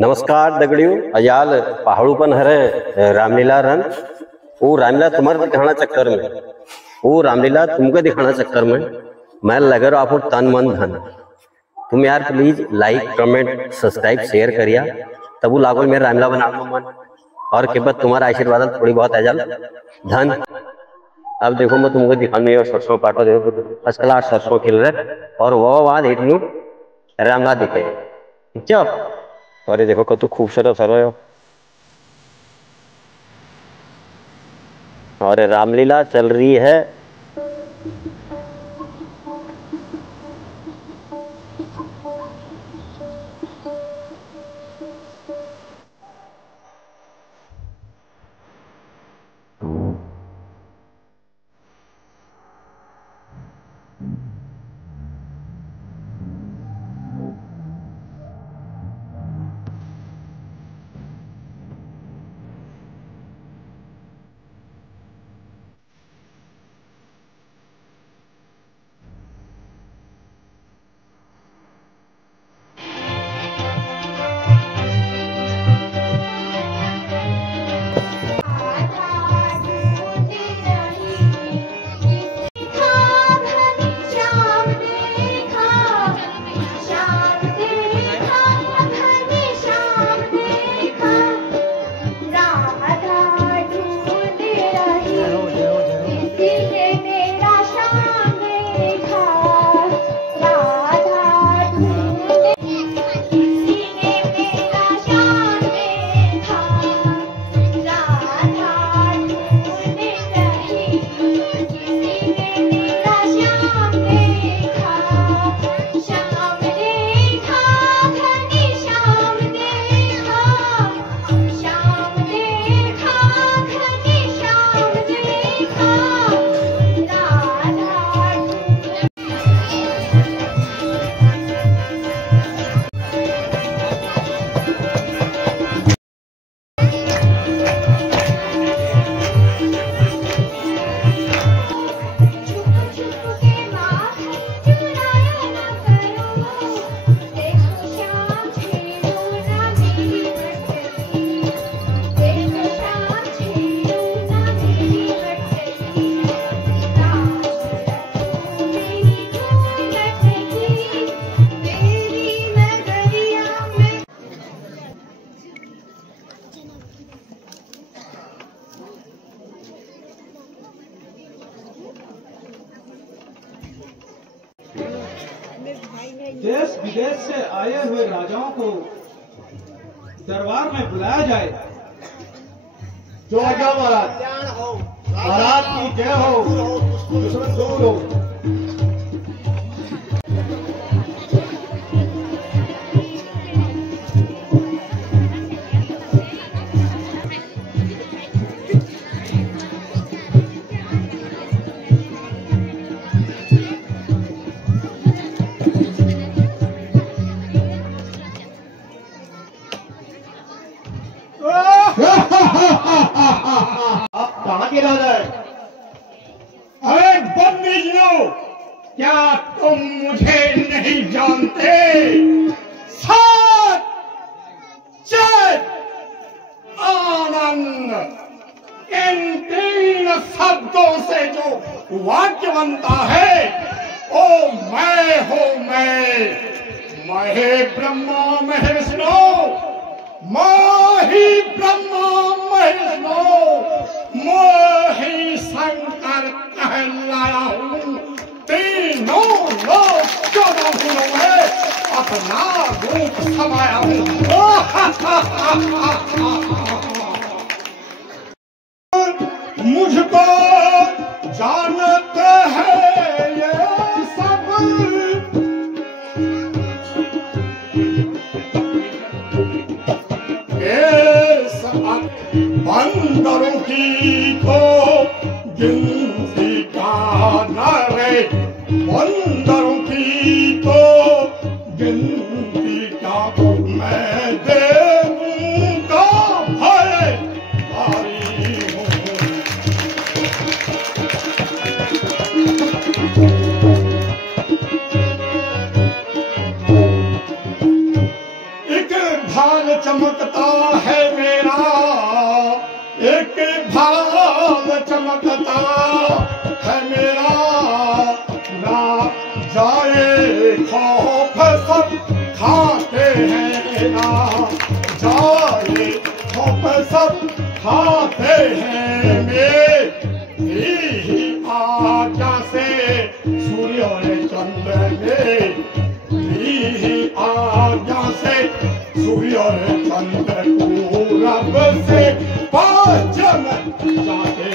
नमस्कार दगड़ियों, अजाल पहाड़ू पर हरे रामलीला रन। वो रामलीला तुम्हारे दिखाना चक्कर में, वो रामलीला तुमको दिखाना चक्कर में मैं लगे रहा आपको तन मन धन। तुम यार please like comment subscribe share करिया, तब वो लागो मेरा रामलीला बना मन। और के बाद तुम्हारा आशीर्वाद थोड़ी बहुत अजाल धन। अब देखो मैं तुमको दिखाने सरसों पाटो, देखो फर्स्ट क्लास सरसों खिल रहे और वो बाद इतनी रामलीला दिखे। चुप। अरे देखो कत खूबसूरत सर हो। और रामलीला चल रही है। देश विदेश से आए हुए राजाओं को दरबार में बुलाया जाए। जो आज्ञा महाराज। महाराज की जय हो। दुश्मन दूर हो। आप कहाँ के राजा है? अरे बंदीजों, क्या तुम मुझे नहीं जानते? सात चैत आनंद, इन तीन शब्दों से जो वाक्य बनता है ओ मैं हूँ मैं ही ब्रह्मा मैं विष्णु, मैं ही ब्रह्मा मैं विष्णु, मैं ही शंकर कहलाया हूँ। तीनों लोग 14 गुणों में अपना रूप समाया हूँ। मुझको जानते हैं ये सब, बंदरों की तो गिनती का न रे, बंदरों की तो गिनती का मैं देवूं भाल चमकता है मेरा, एक भाल चमकता है मेरा, ना जाए खौफ सब खाते हैं, ना जाए खौफ सब खाते हैं। मेरी आज्ञा से सूर्य और चंद्र मेरी आज्ञा से सूर्य और चंद्र पूरब से पश्चिम जाते।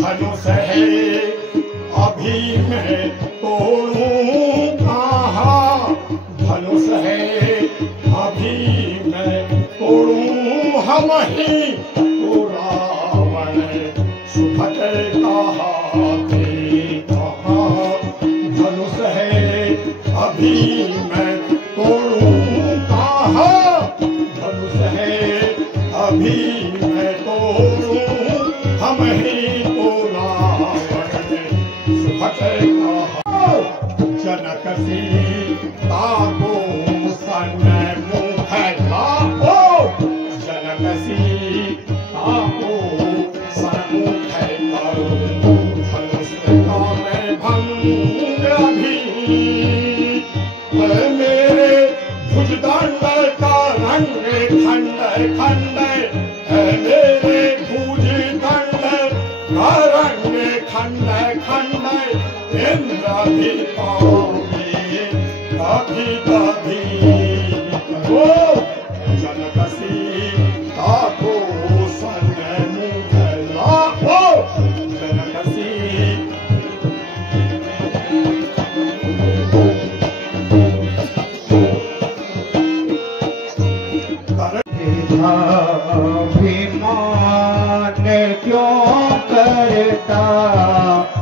धनुष है अभी मैं तोड़ूं कहाँ, धनुष है अभी मैं तोड़ूं, हम ही तो रावण सुभट कहाते कहाँ। धनुष है अभी मैं तोड़ूं कहाँ, धनुष है अभी मैं तोड़ूं, हम ही तो रावण सुभट कहा। जनक सीता को सन मुख लाओ, जनक सीता को सन मुख करो, धनुष का मैं भंग अभी, मेरे भुजदंड का रंग खंड खंड, मेरे भुजदंड का रंग खंड खंड, इंद्र भी पाओगे कभी कभी। ओ जनक सीता को सन मुख लाओ, जनक सीता अभिमान क्यों करता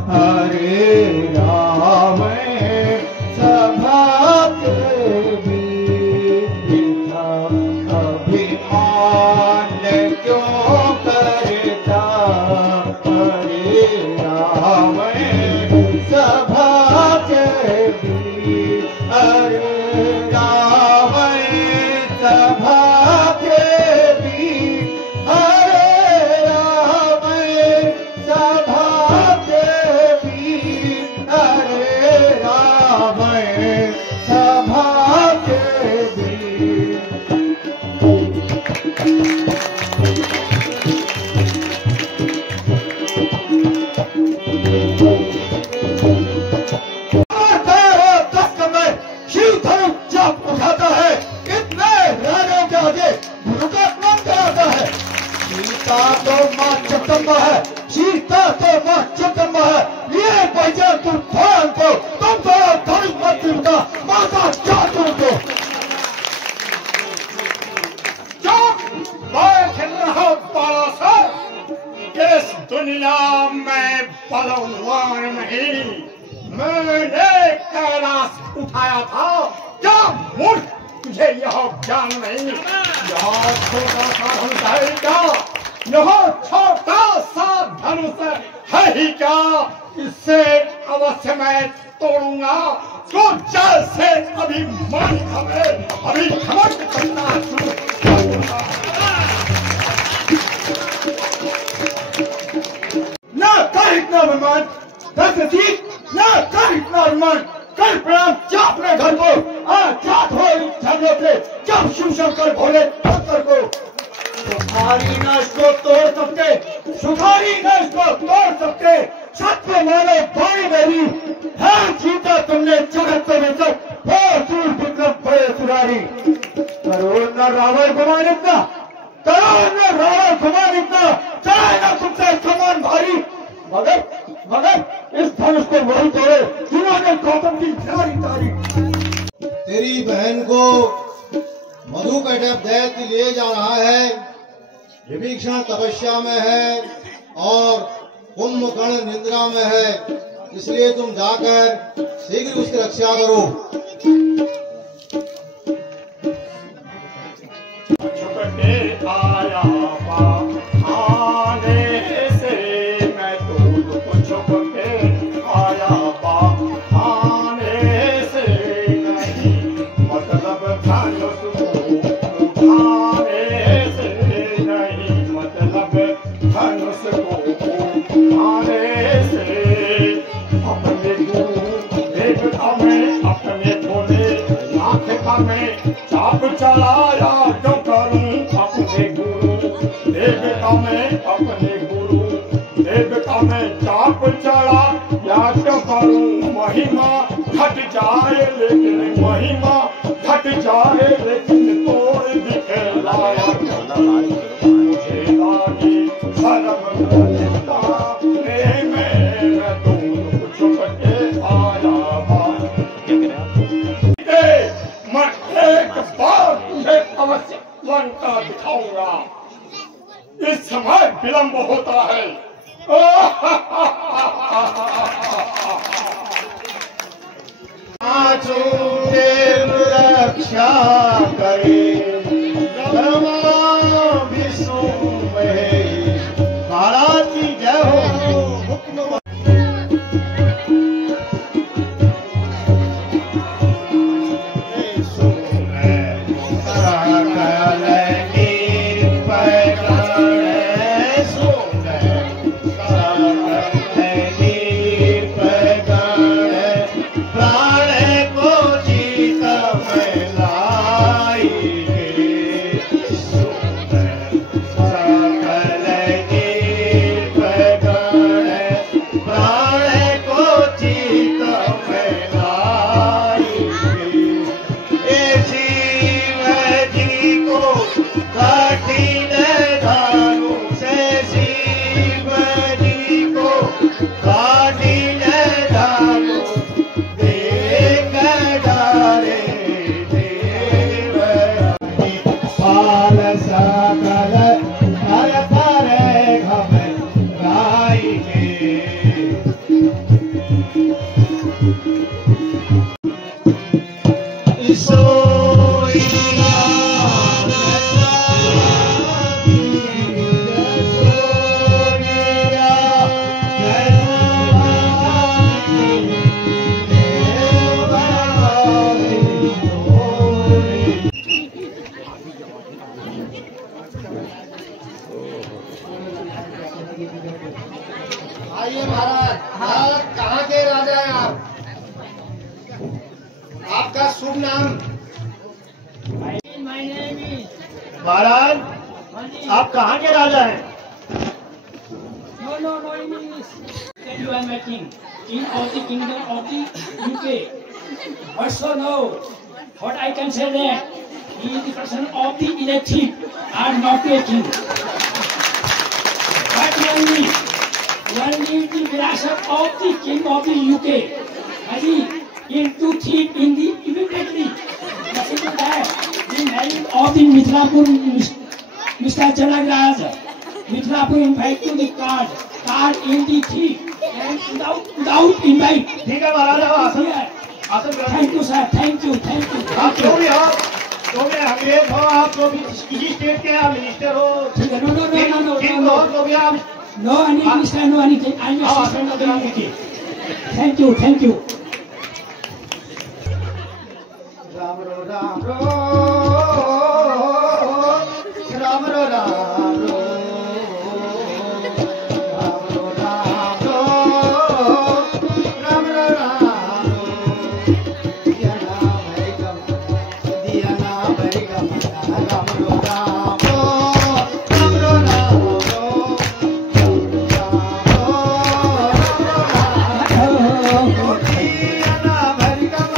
हरे राम, सभा के बीच अभिमान क्यों करता हरे राम, सभा के बीच हरे राम, सभा के बीच हरे राम, सभा के बीच हरे राम, सभा के बीच। शिव धनुष जब उठाता है, इतने राजाओं के आगे गुरु का अपमान कराता है। सीता तो माँ जगदम्बा है, सीता तो माँ जगदम्बा है, ये बच्चा तुम थोड़ा को, तुम थोड़ा धनुष मत का माता चाहते हो। मैं खेल रहा पारासर, इस दुनिया में बलवान नहीं, मैंने कैलाश उठाया था। क्या मूर्ख, तुझे यह ज्ञान नहीं? यह छोटा सा धनुष है क्या? यह छोटा सा धनुष है ही क्या? इससे अवश्य मैं तोड़ूंगा तो जैसे अभिमान हमें अभी घमंड करना शुरू करूंगा। ना कर इतना अभिमान, दशरथी ना कर इतना अभिमान, कर प्रणाम जा अपने घर को, जात हो झगड़े से जब शिव शंकर भोले शंकर को। सुखारी न इसको तोड़ सकते, सुखारी न इसको तोड़ सकते, सत्य मानो भाई बहनी है जीता तुमने जगत में सब, हो सूर विक्रम बड़े सुरारी। करोड़ न रावण गुमान इतना, करोड़ न रावण गुमान इतना, चाहे न तुमसे समान भारी, मगर इस धनुष को वही तोड़े जिन्होंने गौतम की सारी तारीफ। तेरी बहन को मधु कटक दैत्य ले जा रहा है, विभीषण तपस्या में है और कुंभकर्ण निद्रा में है, इसलिए तुम जाकर शीघ्र उसकी रक्षा करो। छुपके आया आने रस को खाने से अपने गुरु देवता में अपने भोले नाथ का मैं चाप चलाया जो करूं अपने गुरु देवता में अपने गुरु देवता में चाप चढ़ा या जो करूं महिमा घट जाए लेकिन महिमा घट जाए लेकिन तोड़ दिखलाया मुझे लागी शर्म लगता मैं दूर छुप के आया मैं एक बार तुझे अवश्य लंका दिखाऊंगा इस समय विलंब होता है रक्षा करे ब्रह्मा विष्णु महेश महाराज की जय हो। आइए महाराज, महाराज कहाँ के राजा हैं आप? आपका शुभ नाम? महाराज आप कहाँ के राजा हैं? No, in English. You are my king of the kingdom of the UK. Also no, what I can say that he is the person of the elected and not a king. But only the virasat of the king of the UK. Into thief in the immediately. Nothing to that. The marriage of the Mithrapur Mr. Janagraj. Mithrapur invite to the card in the thief and without invite. ठीक है महाराज, आसन आसन। Thank you sir, thank you. आप जो भी हो, जो भी अंग्रेज हो, आप जो भी किसी स्टेट के आप मिनिस्टर हो, No. जो भी आप No any minister, no anything. I am आसन ग्रहण कीजिए। Thank you. राम रो राम रो राम रो राम रो राम रो राम रो राम रो राम रो दिया ना भरी गम राम रो राम रो राम रो राम रो दिया ना भरी गम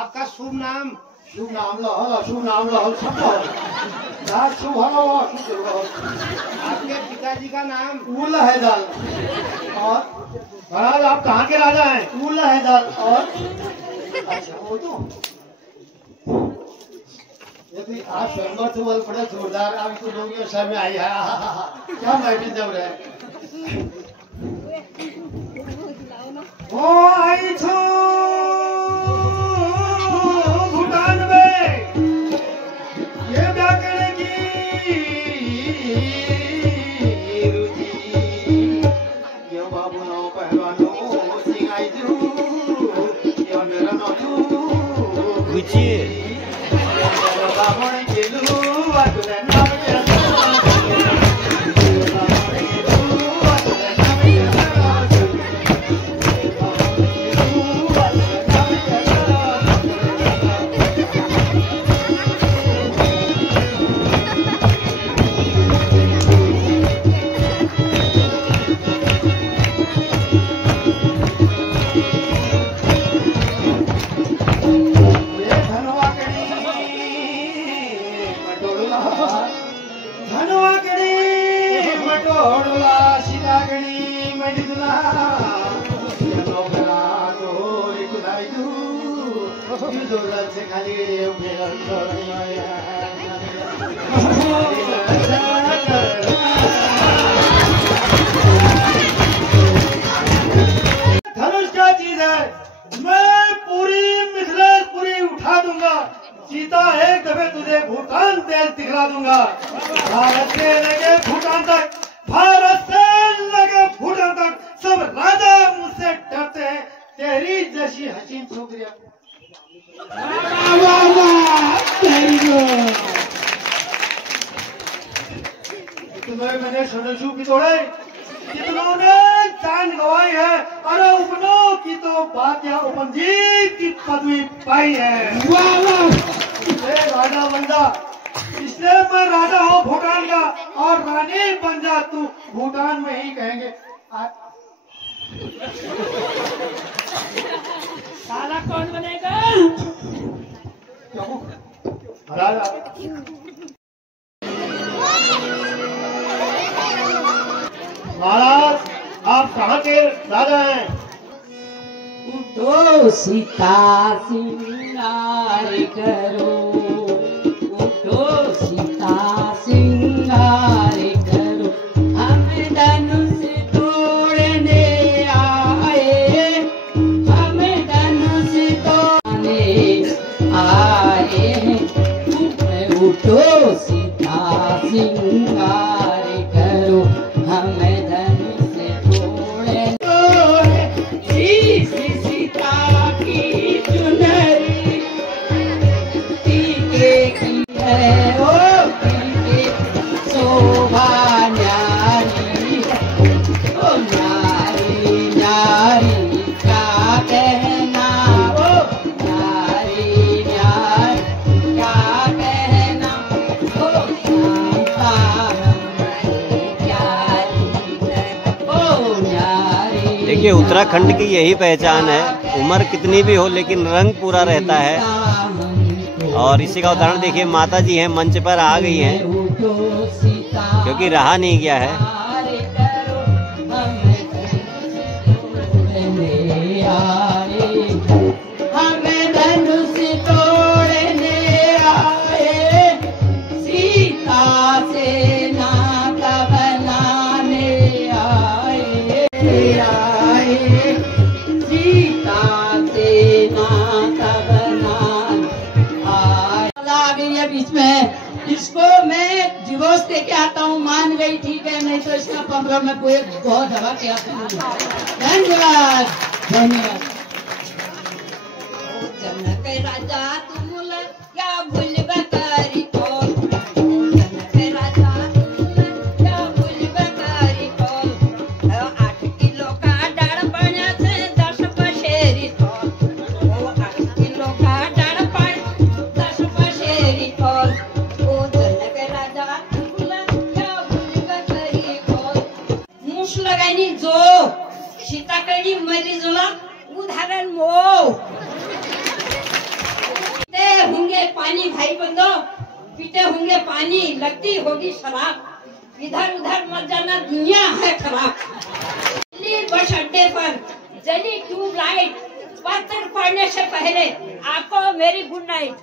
आपका शुभ नाम? शुभ नाम लहल अशुभ नाम लहल सब लहल राज शुभ हलो अशुभ लहल। आपके पिताजी का नाम उल हैदर। और महाराज आप कहाँ के राजा हैं? उल हैदर। और अच्छा वो तो ये तो आज स्वयंवर से बोल पड़े जोरदार। आप तो लोग ये शहर में आई है क्या महफिल जम रहा है। ओ आई छो भूटान में ये क्या करेगी रुचि यो बाबू नो पहलवानो सिंगाई जू यो मेरा नौजू रुचि बाबू ने गेलू वाटुले नाम के धनुष क्या चीज है? मैं पूरी मिथिलेश पूरी उठा दूंगा। सीता एक दफे तुझे भूटान तेल दिखला दूंगा। भारत से लगे भूटान तक, भारत से लगे भूटान तक सब राजा मुझसे डरते हैं। तेरी जैसी हसीन छोकरियां तुम्हें मैंने सदस्यु की तोड़े कितनों ने जान गंवाई है। अरे उपनों की तो बात या उपनजीत की पदवी पाई है। राजा बन जा, इसलिए मैं राजा हूँ भूटान का और रानी बन जा तू भूटान में ही कहेंगे। साला कौन बनेगा? राजा महाराज आप कहाँ के राजा हैं? उठो सीता सिंगार करो, उठो सीता सिंगार करो, हम धनुष तोड़ने आए, हम धनुष तोड़ने आए, उठो सीता सिंगार करो, हम धनुष तोड़ने सीता की चुनरी टीके की है, ओ टीके शोभा न्यारी, ओ न्यारी न्यारी क्या कहना, ओ न्यारी न्यारी क्या कहना, ओ सीता देखिए उत्तराखंड की यही पहचान है। उम्र कितनी भी हो लेकिन रंग पूरा रहता है। और इसी का उदाहरण देखिए, माता जी हैं मंच पर आ गई हैं क्योंकि रहा नहीं गया है। हमें धनुष तोड़ने आए, सीता से नाता बनाने आए, सीता से नाता बनाने आए। आ गई है बीच में, इसको मैं डिवोर्स दे के आता हूँ। मान गई ठीक है, नहीं तो इसका 15 में कोई बहुत दवा के आता हूँ। धन्यवाद धन्यवाद। जनक राजा तुम क्या भूल बकारी को, जनक राजा तुम क्या भूल बकारी को, 8 किलो का डाळ पाण्याचे 10 पशेरी थोल, 8 किलो का डाळ पाणी 10 पशेरी थोल, ओ जनक राजा तुम क्या भूल बकारी को, मूस लगानी जो सीताकडी मरी जुला उदाहरण मो ते होंगे पानी भाई बंदो, पीते होंगे पानी, लगती होगी शराब, इधर उधर मत जाना दुनिया है खराब। दिल्ली बस अड्डे पर जली ट्यूबलाइट, पत्र पढ़ने से पहले आपको मेरी गुड नाइट।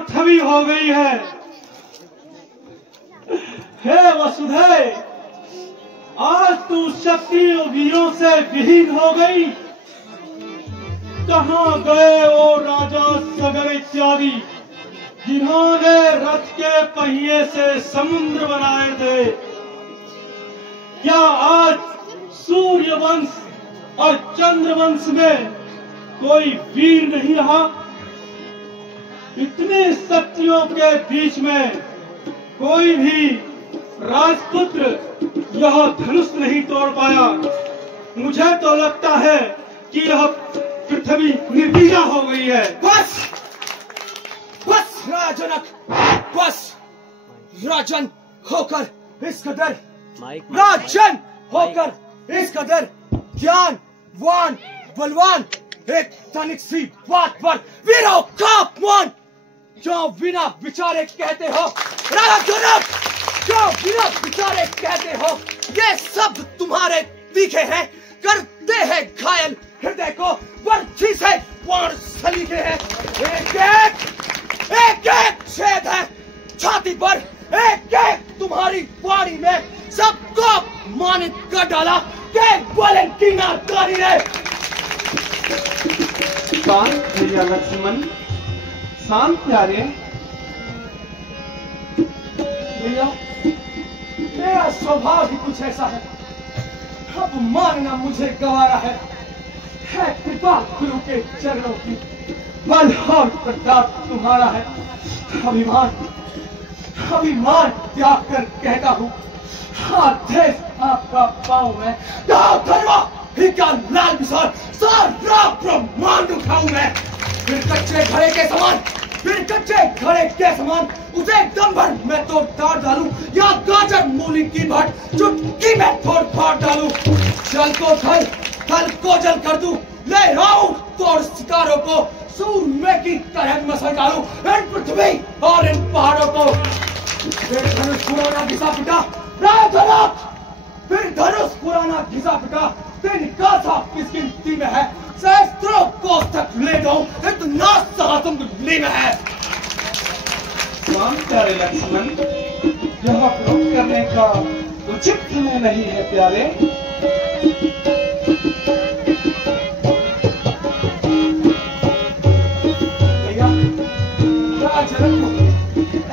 पृथ्वी हो गई है। हे वसुधे, आज तू शक्ति और वीरों से विहीन हो गई। कहाँ गए वो राजा सगर इत्यादि जिन्होंने रथ के पहिए से समुद्र बनाए थे? क्या आज सूर्य वंश और चंद्र वंश में कोई वीर नहीं रहा? इतनी शक्तियों के बीच में कोई भी राजपुत्र यह धनुष नहीं तोड़ पाया। मुझे तो लगता है कि यह पृथ्वी निर्वीर्य हो गई है। बस बस राजनक, बस राजन होकर इस कदर, राजन होकर इस कदर ज्ञानवान बलवान एक तनिक सी बात पर वीरों का अपमान जो बिना विचारे कहते हो। राजनक, जो बिना विचारे कहते हो, ये सब तुम्हारे तीखे हैं, करते हैं घायल हृदय को, वर्ची से बाण सलीखे हैं। एक एक छेद है छाती पर, एक एक तुम्हारी वाणी में सबको मानित कर डाला केवल की नादानी ने। शांत भैया लक्ष्मण, शांत प्यारे। भैया, मेरा स्वभाव ही कुछ ऐसा है, अब मानना मुझे गवारा है कृपा गुरु के चरणों की, बल और प्रताप तुम्हारा है। अभिमान अभिमान त्याग कर कहता हूँ, देश आपका पाऊं मैं, लाल विशाल सारा ब्रह्मांड उठाऊं मैं। फिर कच्चे घड़े के समान, फिर कच्चे घड़े के समान उसे दम भर मैं तोड़ ताड़ डालूं, या गाजर मूली की भट चुटकी में तोड़ फाड़ डालूं। जल को थल को जल कर दूं, ले आऊं तोड़ सितारों को, सूरमे की तरह मसल डालूं इन पृथ्वी और इन पहाड़ों को। फिर धनुष पुराना घिसा पिटा राजनक, फिर धनुष पुराना घिसा पिटा, दिन का सा किस गिनती में है, सहस्त्रों कोस तक ले जाऊं इतना साहसम दिल्ली में है। शांत प्यारे लक्ष्मण, यह क्रोध करने का उचित समय नहीं है प्यारे। भैया, राजनक को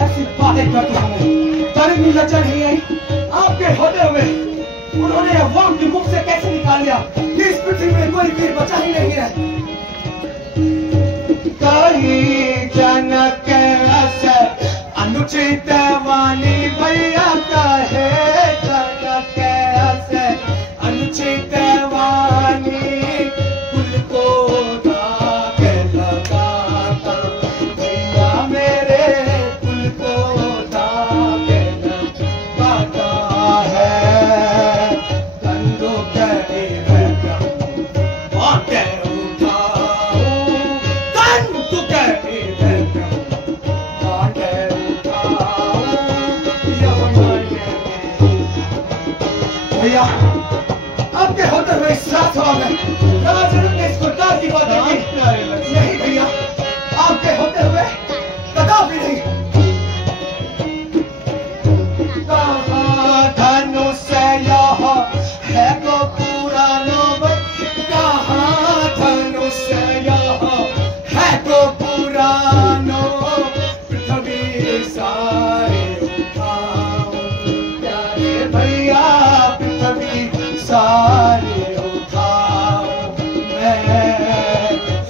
ऐसी बातें करते हमें तनी लज्जा नहीं आई? आपके होते हुए उन्होंने अवाम के मुख से कैसे निकाल लिया कि इस पृथ्वी में कोई वीर बचा ही नहीं है? कहीं जनक ऐसे अनुचित वाणी भैया कहे, जनक ऐसे अनुचित वाणी कुल को दाग लगा कर, भैया मेरे कुल को दाग लगाता है। कंधों के बाटे उठाऊं, कंधों के बाटे उठाऊं, भैया, आपके होते हुए इस सभा में राजनक ने इस प्रकार की बातें की नहीं भैया, आपके होते हुए कदापि नहीं। धनुष यह है तो पुरानो, कहाँ धनुष यह है तो पुरानो, पृथ्वी सारे उठाओ प्यारे भैया, पृथ्वी सारे उठाओ। मैं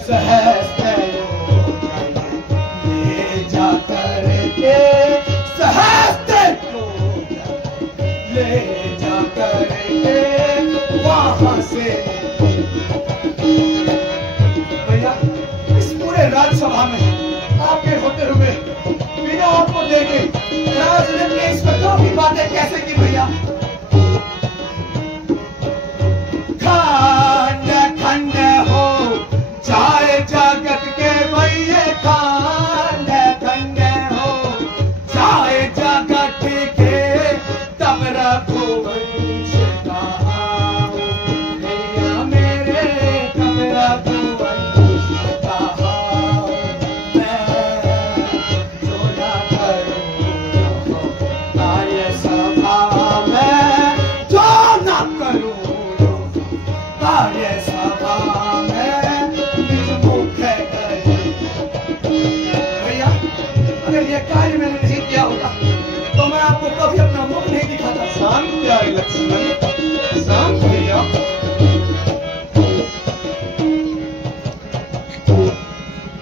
सहस्त्र ले जा करके, सहस्त्र ले जा करके वहां से। भैया, इस पूरे राज्यसभा में आपके होते हुए बिना आपको देखे राजनक ने इस प्रकार की बातें कैसे की भैया? खंड खंड हो जाए जगत के भैया, खंड खंड हो जाए जगत के, तब रघुवंश कहाऊं भैया मेरे, तब रघुवंश कहाऊं मैं। लक्ष्मण, शांत भैया।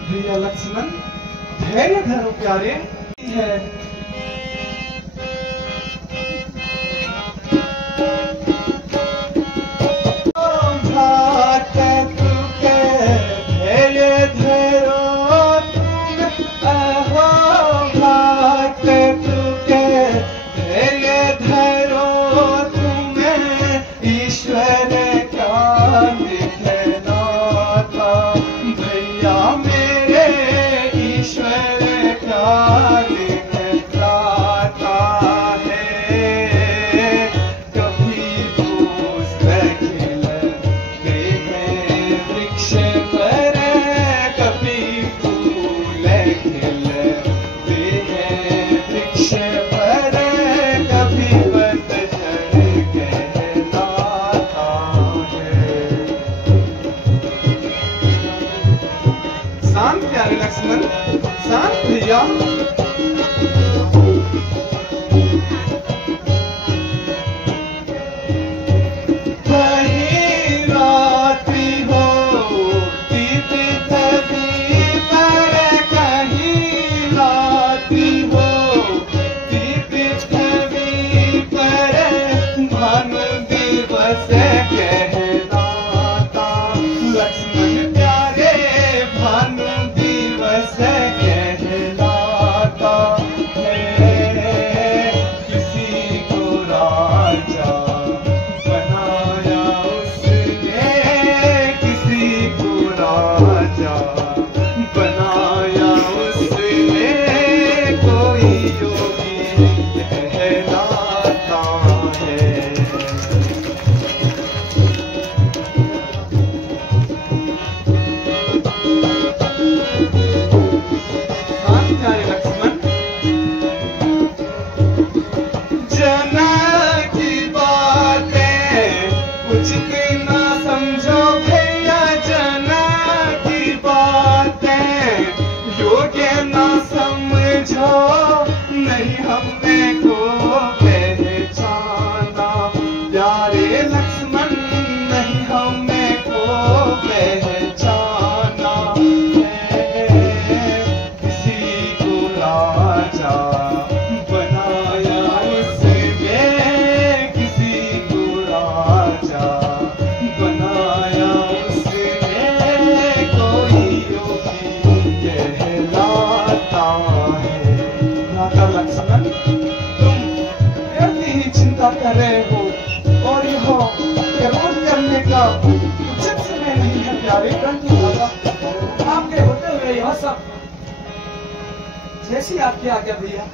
भैया लक्ष्मण, धैर्य धरो प्यारे। है लक्ष्मण, शांत भैया। कहीं रात्रि होती पृथ्वी पर, कहीं रात्रि होती पृथ्वी पर, भानु दिवस कहलाता। लक्ष्मण प्यारे, भानु दिवस कहलाता है। किसी को राजा बनाया उसने, किसी को राजा बनाया उसने, कोई योगी कहलाता है। नहीं हमने को पहचाना प्यारे लक्ष्मण, नहीं हमने को पहचाना है। किसी को राजा बनाया उसने, किसी को राजा बनाया उसने, कोई योगी कहलाता है। लक्ष्मण, तुम व्यर्थ ही चिंता कर रहे हो और यह क्रोध करने का उचित समय नहीं है प्यारे। आपके होते हुए यह सब जैसी आपकी आज्ञा भैया।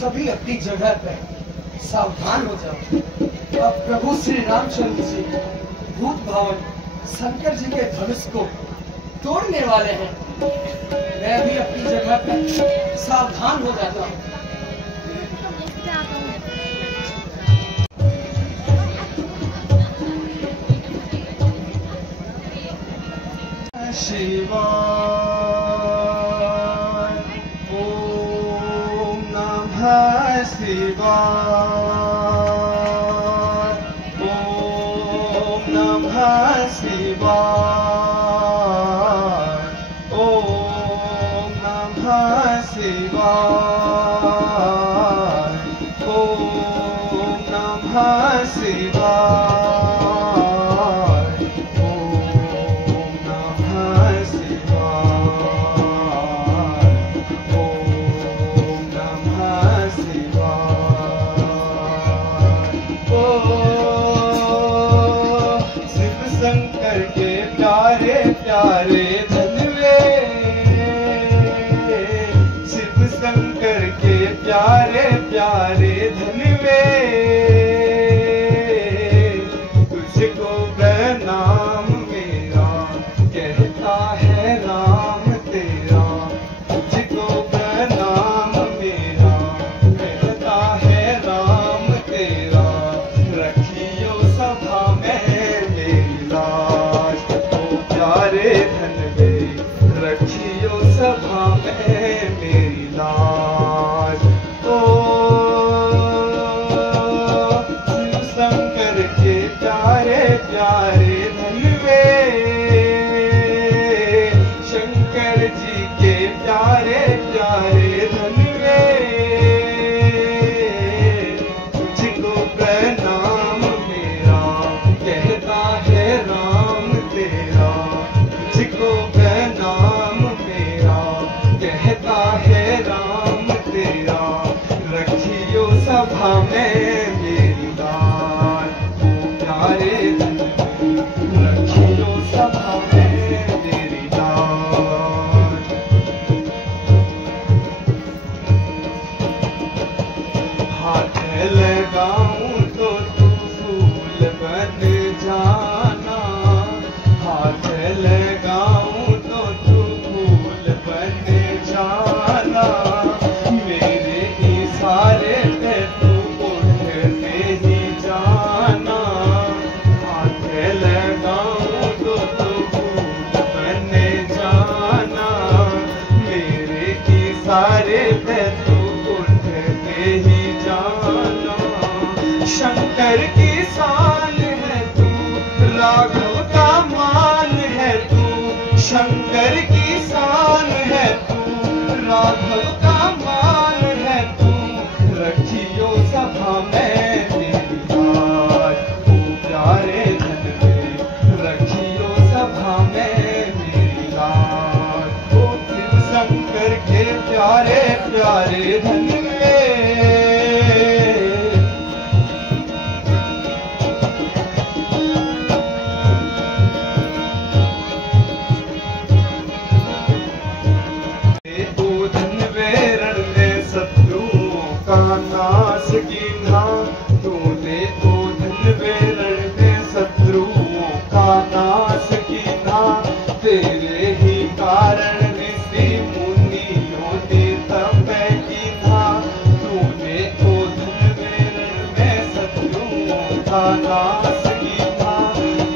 सभी अपनी जगह पर सावधान हो जाओ। अब प्रभु श्री रामचंद्र जी भूत भावन शंकर जी के धनुष को तोड़ने वाले हैं। मैं भी अपनी जगह पर सावधान हो जाता हूँ। शिवाय ओम नमः शिवाय ओम नमः शिवाय ओम नमः शिवाय ओम नमः शिवाय प्यारे धनवे शिव शंकर के प्यारे प्यारे धनवे तुझको प्रणाम मेरा कहता है राम तेरा। तुझको प्रणाम मेरा कहता है राम तेरा। रखियो सभा में मेरी लाज प्यारे धनवे रखियो सभा में मेरी लाज। ओ शिव शंकर के प्यारे प्यारे धनवे शंकर जी के प्यारे प्यारे धनवे तुझको प्रणाम मेरा कहता है राम तेरा। तुझको प्रणाम मेरा कहता है राम तेरा। रखियो सभा में मेरी लाज प्यारे धनवे रखियो सभा में मेरी लाज। हाथ लगाऊं तो तू फूल बन जाना। हाथ लगाऊं तो तू फूल बन जाना। मेरे इशारे पे तू उठते ही जाना। हाथ लगाऊं तो तू फूल बन जाना। मेरे इशारे पे तू उठते ही जाना। शंकर की शान है तू राघव का मान है तू। शंकर की शान है तू राघव का मान है तू। रखियो सभा में मेरी लाज ओ प्यारे धनवे रखियो सभा में मेरी लाज। धनवे नाश कीन्हा तूने तो धनवे रणवे शत्रुओं का नाश कीन्हा तेरे ही कारण ऋषि मुनियों ने तप कीन्हा तूने तो धनवे रणवे शत्रुओं का नाश कीन्हा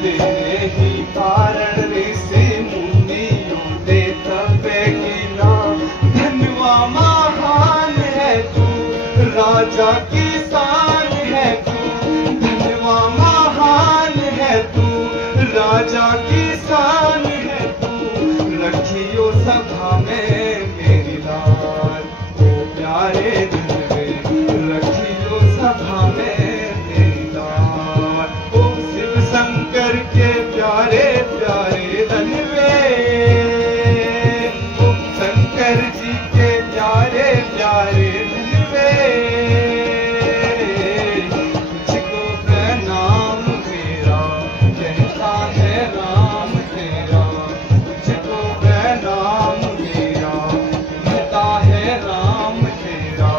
तेरे ही कारण ऋषि मुनियों ने तप कीन्हा धनवा महान है तू राजा की शान है तू धनवा महान है तू राजा की शान है तू रखियो सभा में मेरी लाल ओ प्यारे धनवे रखियो सभा में मेरी लाल ओ शिव शंकर के प्यारे प्यारे धनवे ओ शंकर जी के प्यारे प्यारे तुझको प्रणाम मेरा कहता है राम तेरा तुझको प्रणाम मेरा कहता है राम तेरा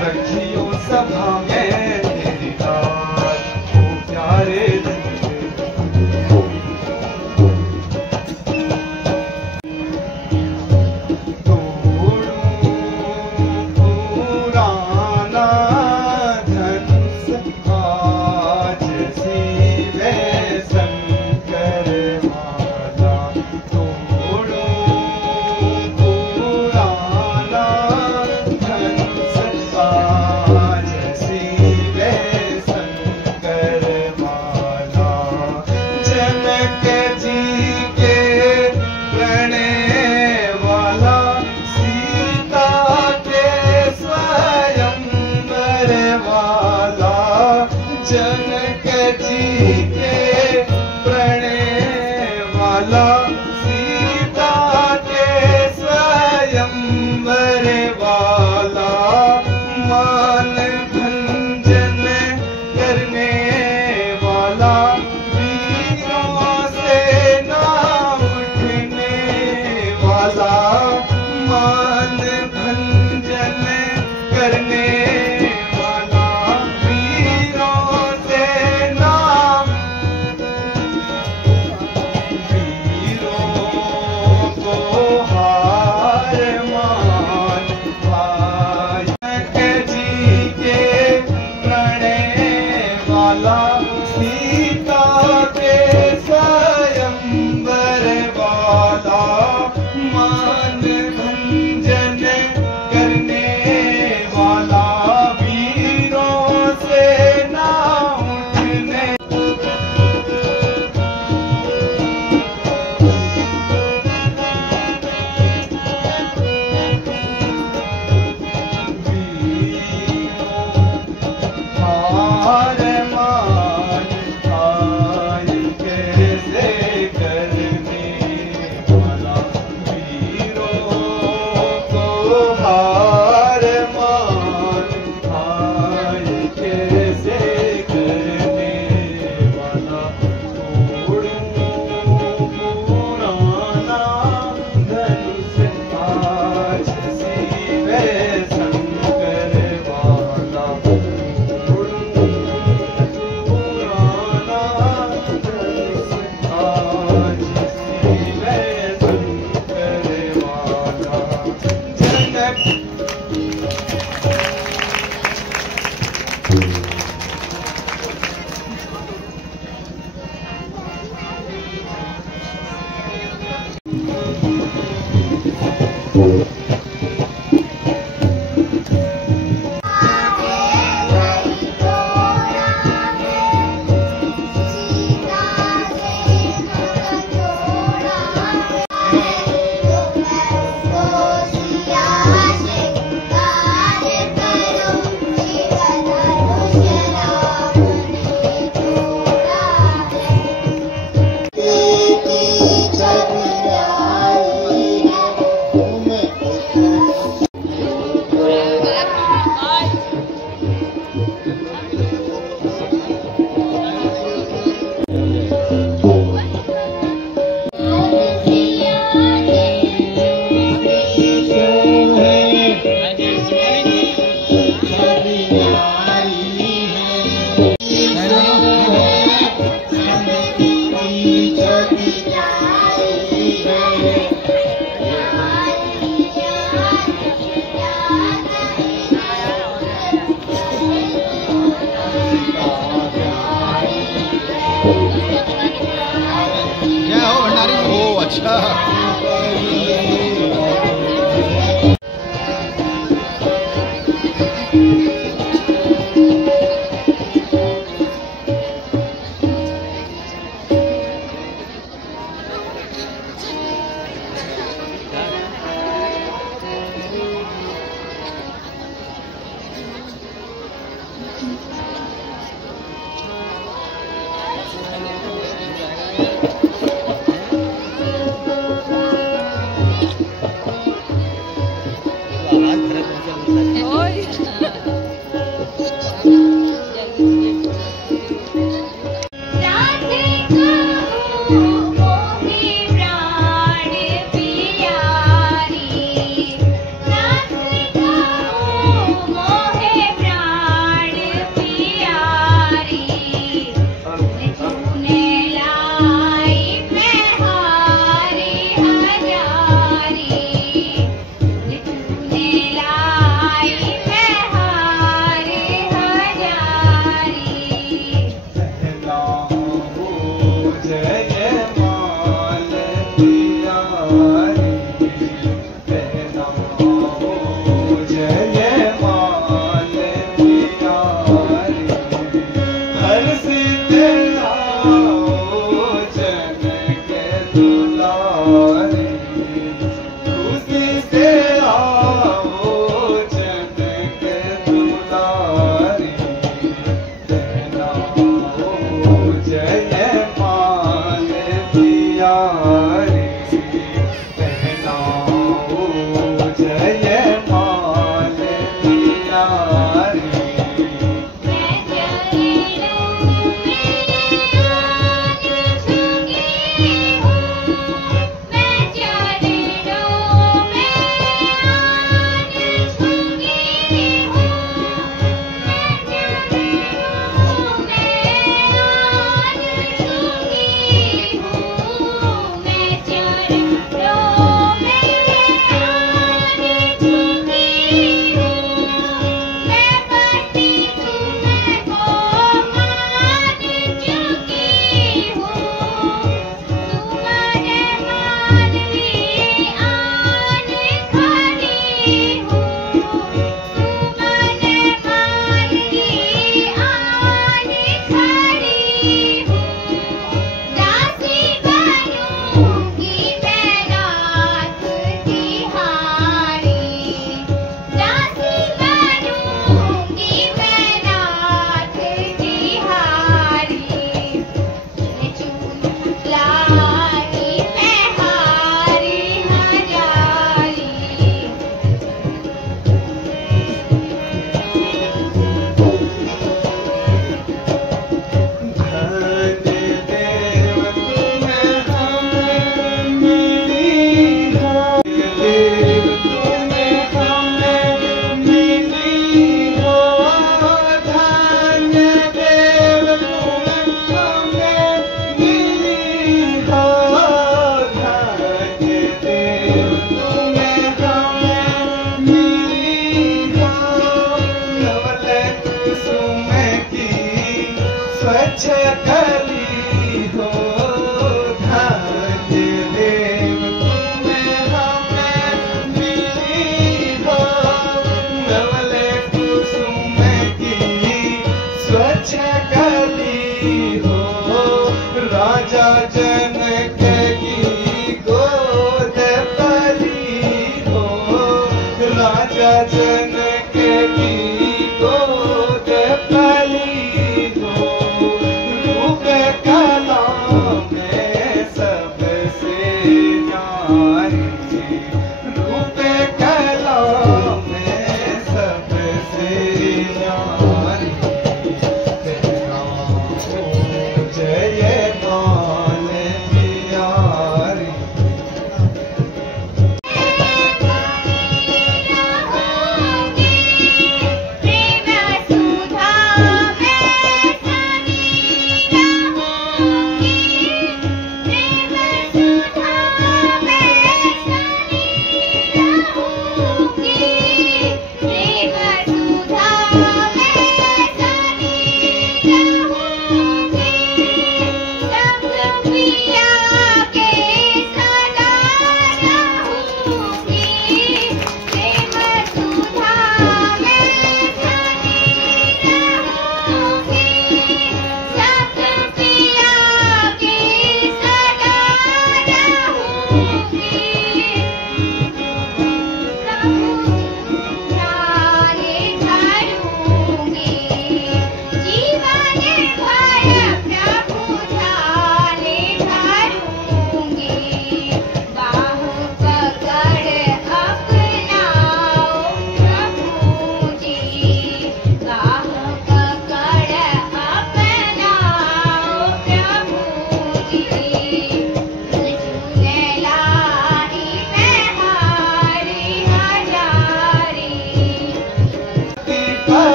रखियो सभा में तेरी लाल ओ प्यारे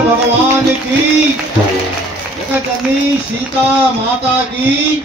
भगवान की, जगत जननी सीता माता की।